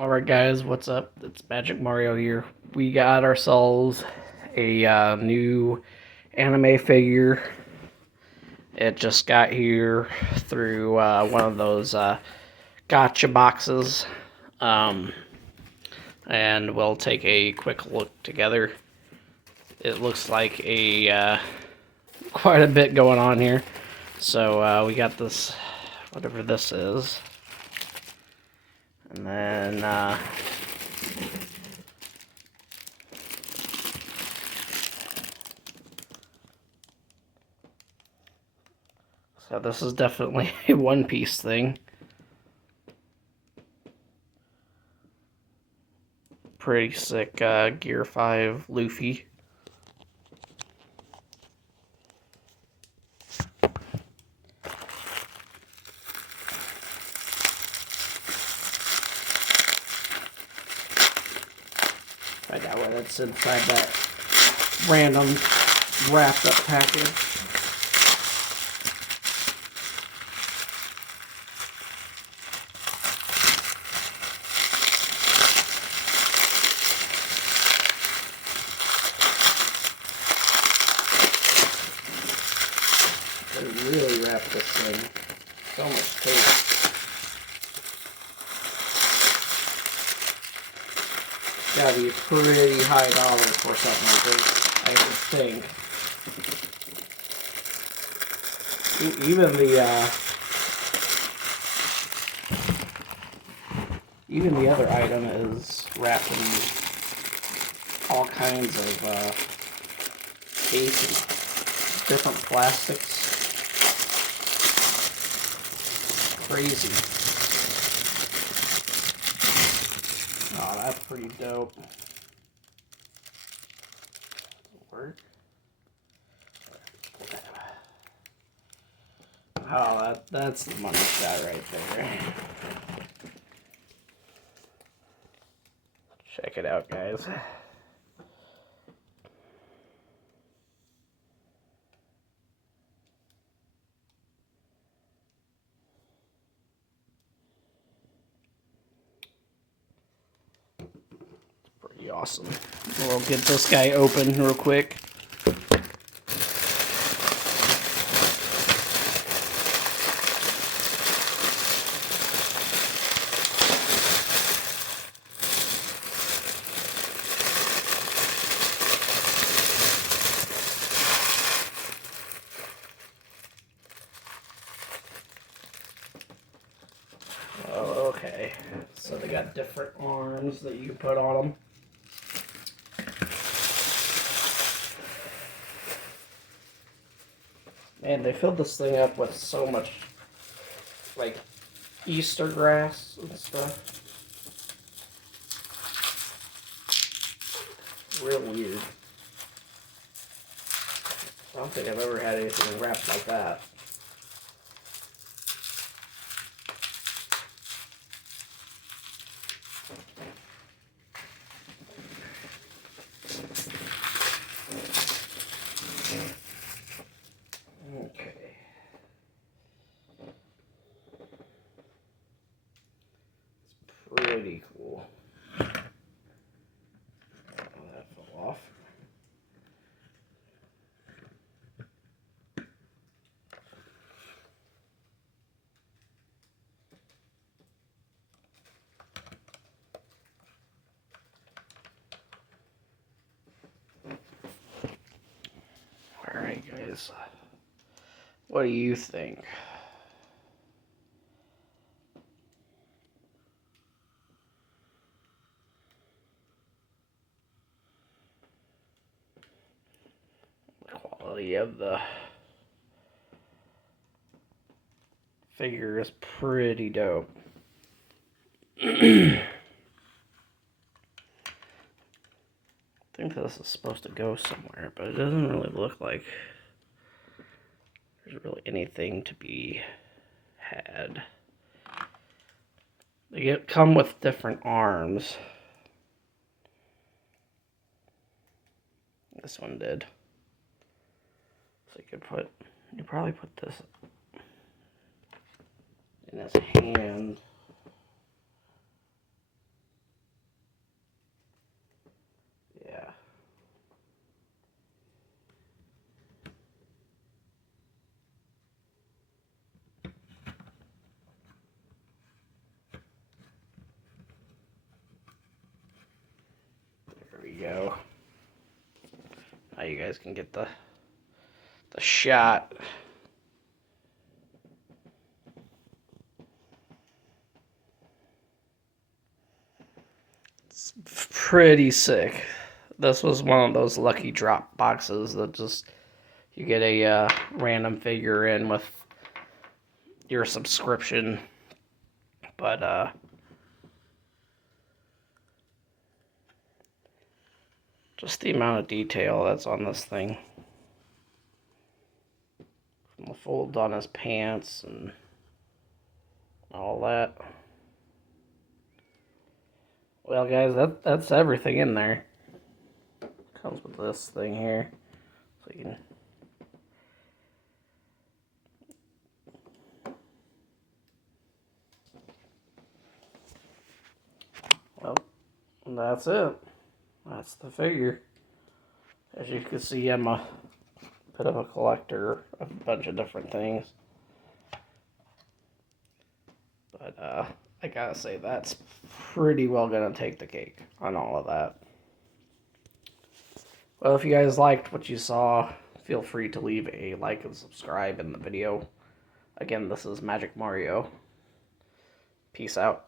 Alright guys, what's up? It's Magic Mario here. We got ourselves a new anime figure. It just got here through one of those gotcha boxes. Um, and we'll take a quick look together. It looks like a quite a bit going on here. So we got this, whatever this is. And then so this is definitely a One Piece thing. Pretty sick Gear 5 Luffy. Find out what that's inside that random wrapped up package. They really wrap this thing. So much tape. Gotta be a pretty high dollar for something like this, I would think. Even the other item is wrapped in all kinds of tape and different plastics. Crazy. Oh, that's pretty dope. Work. Oh, that's the money shot right there. Check it out, guys. Pretty awesome. We'll get this guy open real quick. Oh, okay. So they got different arms that you can put on them. Man, they filled this thing up with so much, like, Easter grass and stuff. Real weird. I don't think I've ever had anything wrapped like that. Okay. It's pretty cool. Oh, that fell off. Alright, guys. What do you think? The quality of the figure is pretty dope. I think this is supposed to go somewhere, but it doesn't really look like there's really anything to be had. They come with different arms. This one did. So you probably put this in his hand. you go. Now you guys can get the shot. It's pretty sick. This was one of those lucky drop boxes that just you get a random figure in with your subscription. But just the amount of detail that's on this thing. From the folds on his pants and all that. Well, guys, that's everything in there. Comes with this thing here, so you can. Well, that's it. That's the figure. As you can see, I'm a bit of a collector of a bunch of different things. But I gotta say, that's pretty well gonna take the cake on all of that. Well, if you guys liked what you saw, feel free to leave a like and subscribe in the video. Again, this is Magic Mario. Peace out.